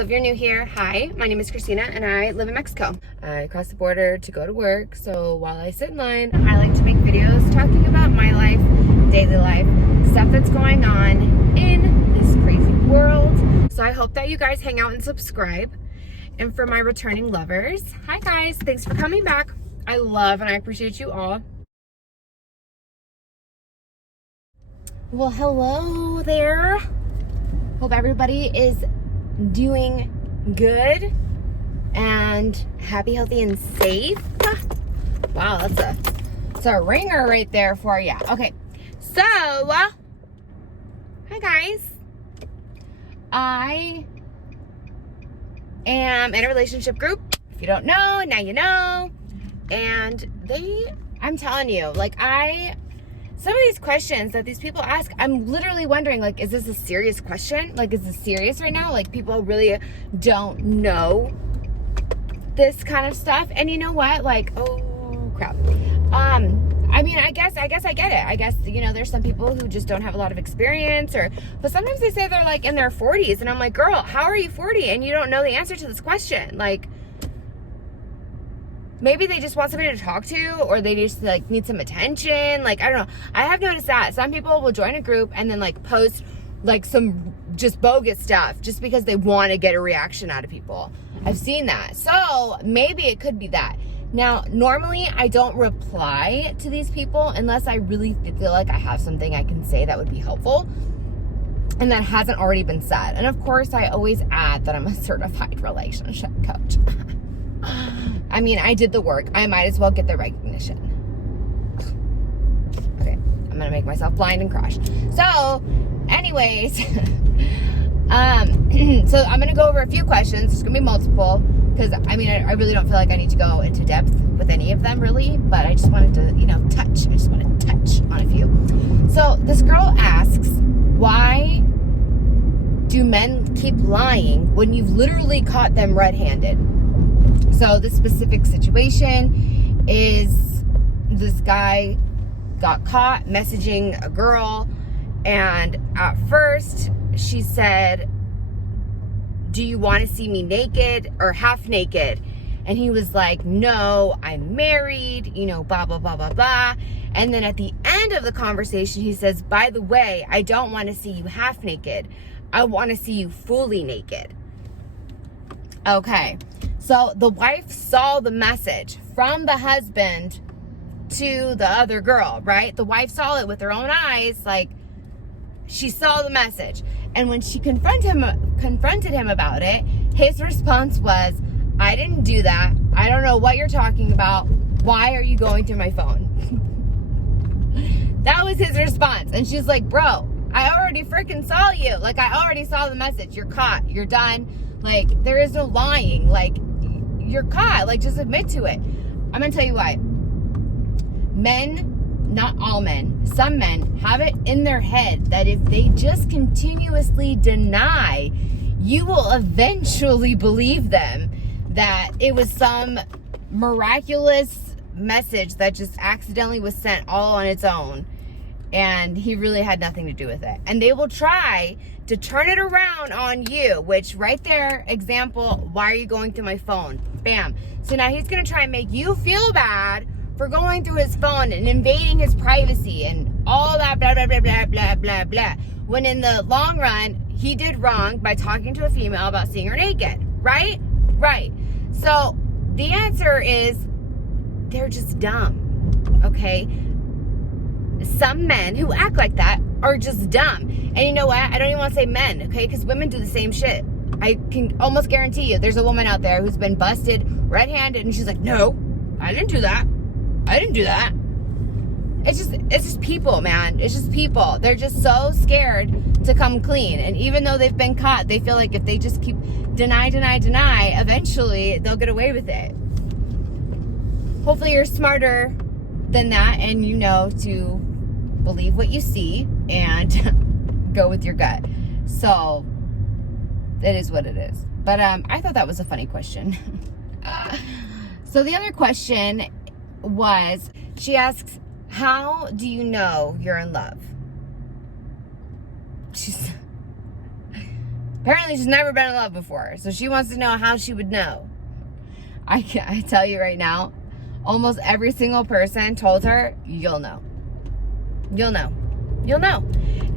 So if you're new here, hi, my name is Christina and I live in Mexico. I crossed the border to go to work, so while I sit in line, I like to make videos talking about my life, daily life, stuff that's going on in this crazy world. So I hope that you guys hang out and subscribe. And for my returning lovers, hi guys, thanks for coming back. I love and I appreciate you all. Well, hello there. Hope everybody is doing good and happy, healthy, and safe. Wow, that's a ringer right there for you. Okay, so hi guys. I am in a relationship group. If you don't know, now you know. And I'm telling you, some of these questions that these people ask, I'm literally wondering, is this a serious question? Is this serious right now? People really don't know this kind of stuff. And you know what? Oh crap. I guess I get it. I guess, there's some people who just don't have a lot of experience but sometimes they say they're in their 40s and I'm like, girl, how are you 40 and you don't know the answer to this question? Maybe they just want somebody to talk to, or they just need some attention. I don't know. I have noticed that some people will join a group and then post some just bogus stuff just because they want to get a reaction out of people. I've seen that. So maybe it could be that. Now, normally I don't reply to these people unless I really feel like I have something I can say that would be helpful and that hasn't already been said. And of course, I always add that I'm a certified relationship coach. I did the work. I might as well get the recognition. Okay, I'm gonna make myself blind and crash. So, anyways, so I'm gonna go over a few questions. There's gonna be multiple, because I really don't feel like I need to go into depth with any of them, really, but I just wanted to, touch. I just want to touch on a few. So, this girl asks, why do men keep lying when you've literally caught them red-handed? So this specific situation is this guy got caught messaging a girl, and at first she said, do you want to see me naked or half naked? And he was like, no, I'm married, blah, blah, blah, blah, blah. And then at the end of the conversation, he says, by the way, I don't want to see you half naked. I want to see you fully naked. Okay. So the wife saw the message from the husband to the other girl, right? The wife saw it with her own eyes, she saw the message. And when she confronted him about it, his response was, I didn't do that. I don't know what you're talking about. Why are you going through my phone? That was his response. And she's like, bro, I already freaking saw you. I already saw the message. You're caught. You're done. There is no lying. You're caught. Just admit to it. I'm going to tell you why. Men, not all men, some men have it in their head that if they just continuously deny, you will eventually believe them that it was some miraculous message that just accidentally was sent all on its own. And he really had nothing to do with it. And they will try to turn it around on you, which right there, example, why are you going through my phone? Bam. So now he's going to try and make you feel bad for going through his phone and invading his privacy and all that blah, blah, blah, blah, blah, blah, blah. When in the long run, he did wrong by talking to a female about seeing her naked, right? Right. So the answer is they're just dumb, okay? Some men who act like that are just dumb. And you know what? I don't even want to say men, okay? Because women do the same shit. I can almost guarantee you there's a woman out there who's been busted red-handed and she's like, no, I didn't do that. I didn't do that. It's just people, man. It's just people. They're just so scared to come clean. And even though they've been caught, they feel like if they just keep deny, eventually they'll get away with it. Hopefully you're smarter than that and you know to believe what you see and go with your gut. So it is what it is. But I thought that was a funny question. So the other question was, she asks, how do you know you're in love? Apparently she's never been in love before, so she wants to know how she would know. I tell you right now, almost every single person told her, you'll know. You'll know. You'll know.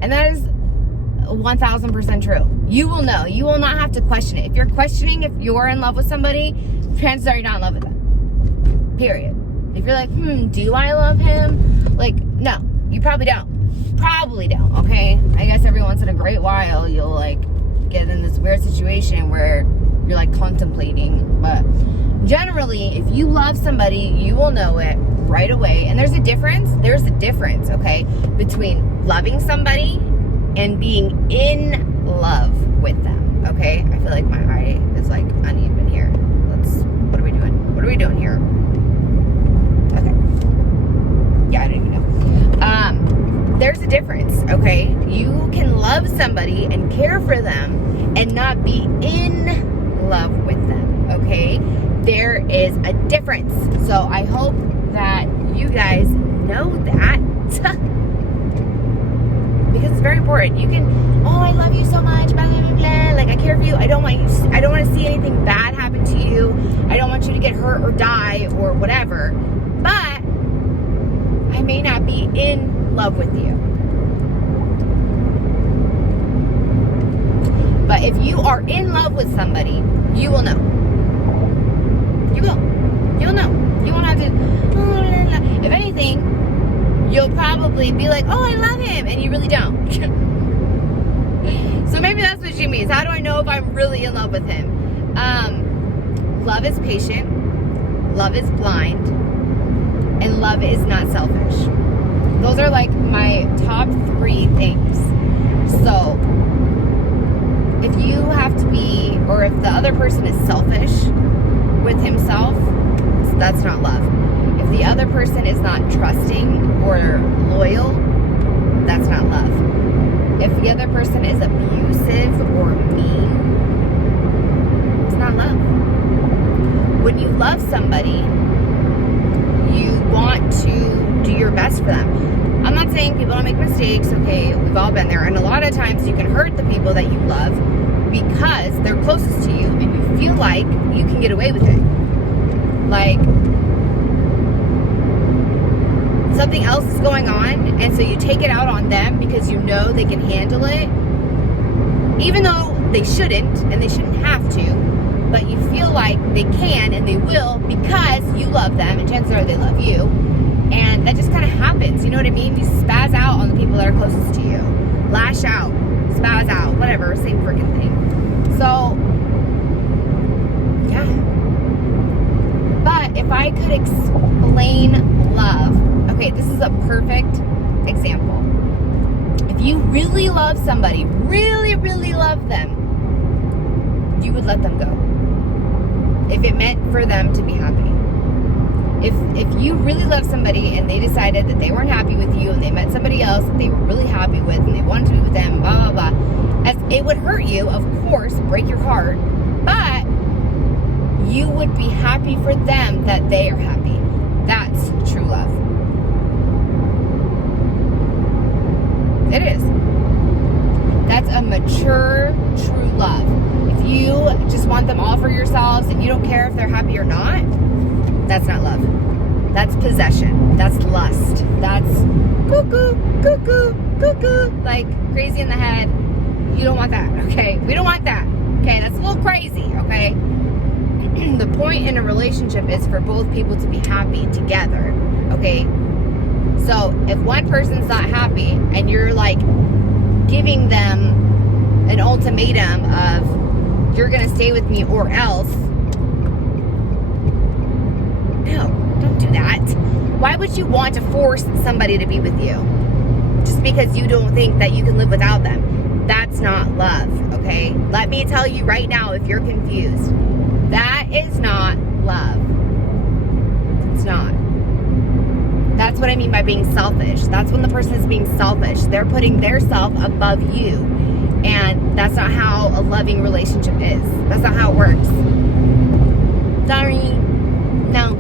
And that is 1000% true. You will know. You will not have to question it. If you're questioning if you're in love with somebody, chances are you're not in love with them. Period. If you're like, do I love him? Like, no, you probably don't. Probably don't, okay? I guess every once in a great while, you'll, like, get in this weird situation where you're, like, contemplating. But generally, if you love somebody, you will know it right away. And there's a difference, okay, between loving somebody and being in love with them, okay? I feel like my eye is, like, uneven here. What are we doing? What are we doing here? Okay. Yeah, I don't even know. There's a difference, okay? You can love somebody and care for them and not be in love with them, okay? There is a difference. So I hope that you guys know that. Because it's very important. You can, I love you so much, blah, blah, blah, blah. Like, I care for you. I don't want to see anything bad happen to you. I don't want you to get hurt or die or whatever. But I may not be in love with you. But if you are in love with somebody, you will know. You will. You'll know. You won't have to, if anything, you'll probably be like, I love him, and you really don't. So maybe that's what she means. How do I know if I'm really in love with him? Love is patient, love is blind, and love is not selfish. Those are like my top 3 things. So if you have to be, or if the other person is selfish with himself, that's not love. If the other person is not trusting or loyal, that's not love. If the other person is abusive or mean, it's not love. When you love somebody, you want to do your best for them. I'm not saying people don't make mistakes, okay? We've all been there. And a lot of times you can hurt the people that you love because they're closest to you and you feel like you can get away with it. Like, something else is going on, and so you take it out on them because you know they can handle it, even though they shouldn't and they shouldn't have to, but you feel like they can and they will because you love them, and chances are they love you, and that just kind of happens. You know what I mean? You spaz out on the people that are closest to you. Lash out, spaz out, whatever, same freaking thing. So, yeah. But if I could explain love, okay, this is a perfect example. If you really love somebody, really, really love them, you would let them go. If it meant for them to be happy. If you really love somebody and they decided that they weren't happy with you and they met somebody else that they were really happy with and they wanted to be with them, blah, blah, blah, as it would hurt you, of course, break your heart, but you would be happy for them that they are happy. That's true love. It is. That's a mature, true love. If you just want them all for yourselves and you don't care if they're happy or not, that's not love. That's possession. That's lust. That's cuckoo, cuckoo, cuckoo, like crazy in the head. You don't want that, okay? We don't want that, okay? That's a little crazy, okay? The point in a relationship is for both people to be happy together, okay? So if one person's not happy and you're like giving them an ultimatum of you're gonna stay with me or else, no, don't do that. Why would you want to force somebody to be with you just because you don't think that you can live without them? That's not love, okay? Let me tell you right now, if you're confused, that is not love. It's not. That's what I mean by being selfish. That's when the person is being selfish. They're putting their self above you. And that's not how a loving relationship is. That's not how it works. Sorry. No.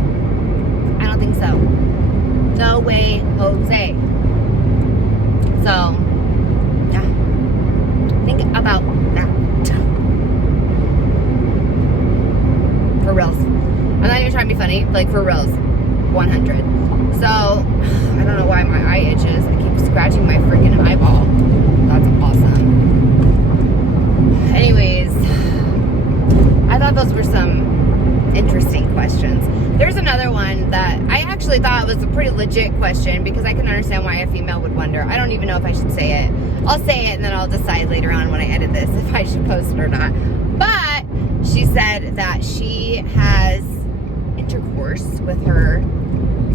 I don't think so. No way, Jose. So, yeah. Think about that. pretty funny, like for reals, 100. So, I don't know why my eye itches. I keep scratching my freaking eyeball. That's awesome. Anyways, I thought those were some interesting questions. There's another one that I actually thought was a pretty legit question because I can understand why a female would wonder. I don't even know if I should say it. I'll say it and then I'll decide later on when I edit this if I should post it or not. But she said that she has intercourse with her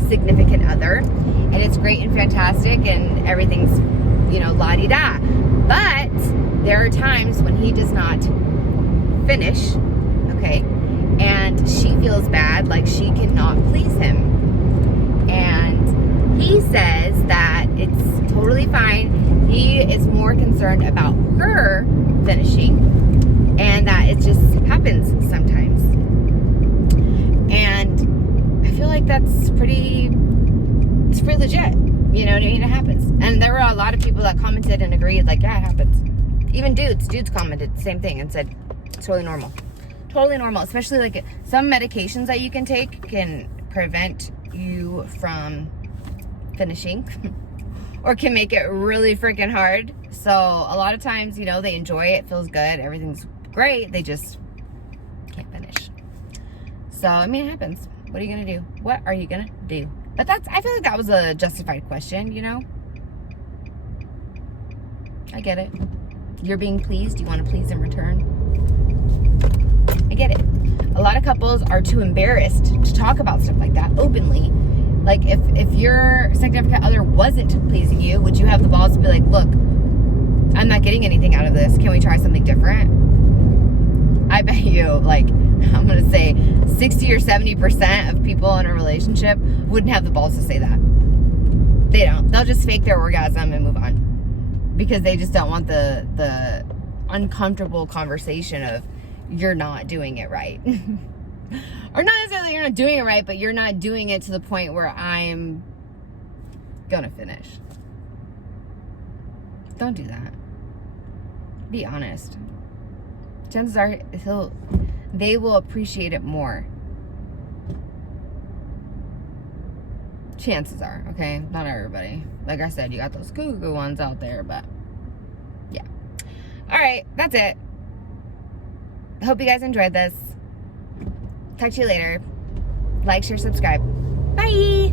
significant other and it's great and fantastic and everything's, you know, la-di-da. But there are times when he does not finish, okay, and she feels bad, like she cannot please him. And he says that it's totally fine. He is more concerned about her finishing and that it just happens sometimes. And I feel like it's pretty legit. You know what I mean? It happens. And there were a lot of people that commented and agreed, like, yeah, it happens. Even dudes commented the same thing and said it's totally normal. Totally normal, especially like some medications that you can take can prevent you from finishing or can make it really freaking hard. So a lot of times, you know, they enjoy it, feels good, everything's great, they just can't finish. So, I mean, it happens. What are you gonna do? What are you gonna do? But I feel like that was a justified question, you know? I get it. You're being pleased, you want to please in return. I get it. A lot of couples are too embarrassed to talk about stuff like that openly. Like if your significant other wasn't pleasing you, would you have the balls to be like, look, I'm not getting anything out of this. Can we try something different? I bet you, like, I'm going to say 60 or 70% of people in a relationship wouldn't have the balls to say that. They don't. They'll just fake their orgasm and move on. Because they just don't want the uncomfortable conversation of, you're not doing it right. Or not necessarily you're not doing it right, but you're not doing it to the point where I'm gonna finish. Don't do that. Be honest. Chances are they will appreciate it more. Chances are, okay? Not everybody. Like I said, you got those cuckoo ones out there, but yeah. All right, that's it. Hope you guys enjoyed this. Talk to you later. Like, share, subscribe. Bye!